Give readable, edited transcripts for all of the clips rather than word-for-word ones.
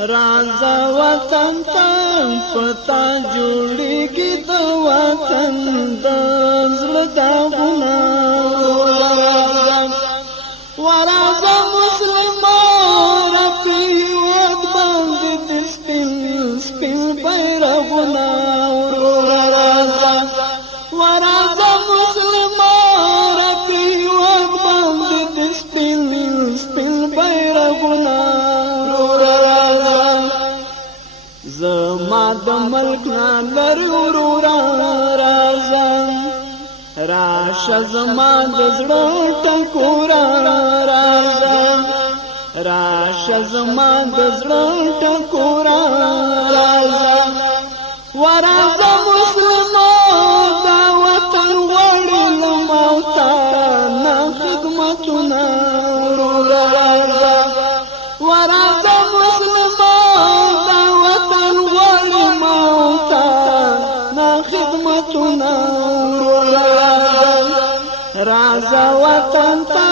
राजा वतन ता पता जोड़ेगी द वतन दज़्ल दागुना वराजा मुस्लिमा रफी वद बंद स्पिन बैरगुना राजा वराजा मुस्लिमा रफी वद बंद स्पिन बैरगुना زما د ملک نالر ورورا راځه راشه زما د زړه ټکورا راځه راشه زما د زړه ټکورا راځه ورځه مسلمان دا وطن وړي لموتا نه خدمتونه ورورا راځه ورځه राजा वतन ता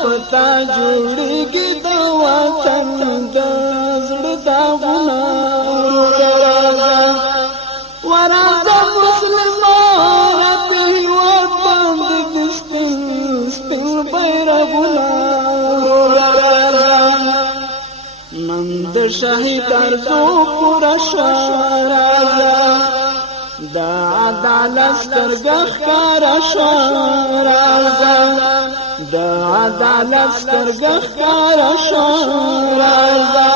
पता जोड़ेगी द वतन दज़्ल दागुना वराजा मुस्लिमान पे वतन स्पिन बैरगुना नंद शहीद अर्जो पूरा राजा دا عدالت سترګخ کارا شو راځه دا عدالت سترګخ کارا شو راځه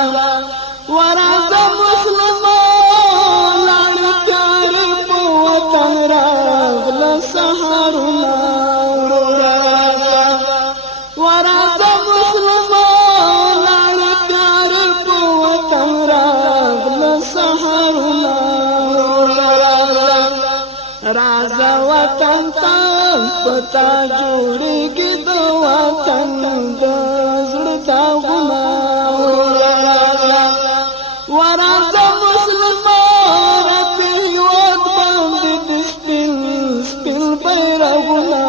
ورځه مسلمان لړ کار په وطن راغل سحرنا راځه ورځه مسلمان لړ کار په وطن راغل سحرنا राजा वतन ता पता जोड़ेगी द वतन दज़्ल दागुना वराजा मुस्लिमान पे वद बंद स्पिन बैरगुना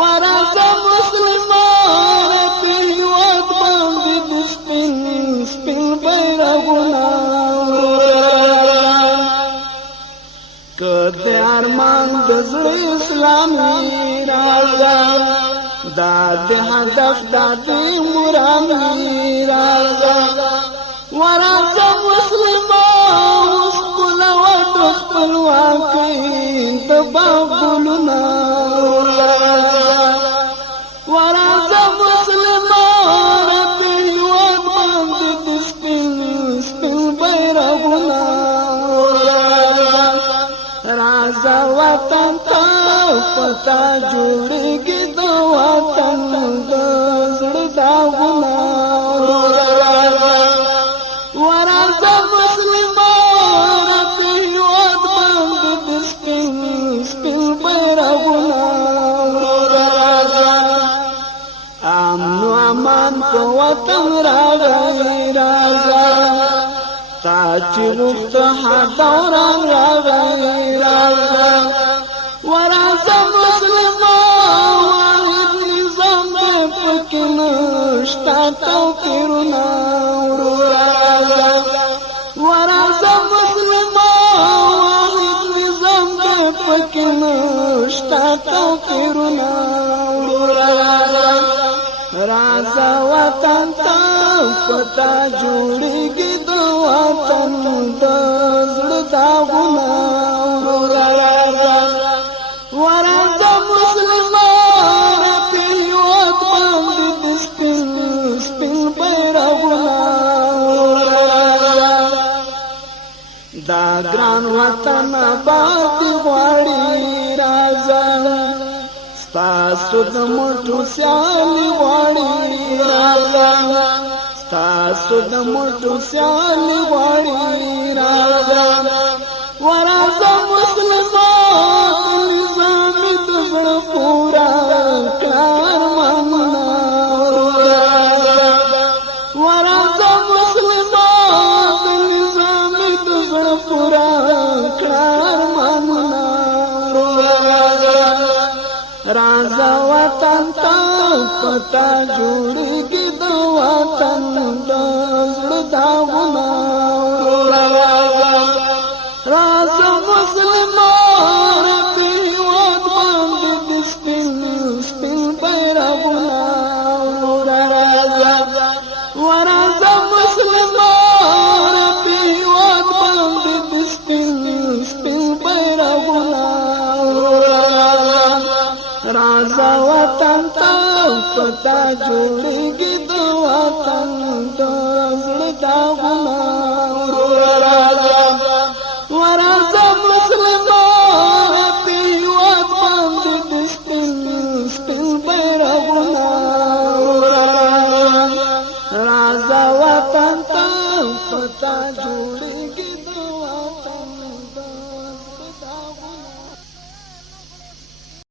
वराजा मुस्लिमान पे वद बंद स्पिन बैरगुना कद अरमान दज़्ल इस्लामी राजा दाद हदफ दाद मुरामी राजा वराजा मुस्लिमान उसकुल वट खपलवाकी तबागुलना वराजा मुस्लिमान पे वद बंद स्पिन बैरगुना राजा वतन ता पता जोड़ेगी द वतन दज़्ल दागुना वराजा मुस्लिमान पे वद बंद स्पिन बैरगुना अमन अमान पे वतन रागई राजा ताची मुक्त दौरान रागई राजा वराजा मुस्लिमान वाहिद निजाम दे पकिनष्टा तौकीरुना राजा वराजा मुस्लिमान वाहिद निजाम दे पकिनष्टा तौकीरुना राजा वतन ता पता जोड़ेगी द वतन दज़्ल दागुना वराजा मुस्लिमान पे वद बंद स्पिन बैरगुना دا ګران وطن آباد غواړي راځه ستاسو د موټو سیالي غواړي راځه ستاسو د موټو سیالي غواړي راځه ورځه مسلمان نظامي د زړه پورا کار مانونه ورځه مسلمان نظامي د زړه پورا کار مانونه राजा वतन ता पता जोड़ेगी द वतन داغونه راځه مسلمان په هیواد باندې د سپین سپین بیرغونه ورځه مسلمان په هیواد باندې د سپین سپین بیرغونه راځه وطن ته پتا جوړېږي د وطن د زړه داغونه ورځه مسلمان په هیواد باندې د سپین سپین بیرغونه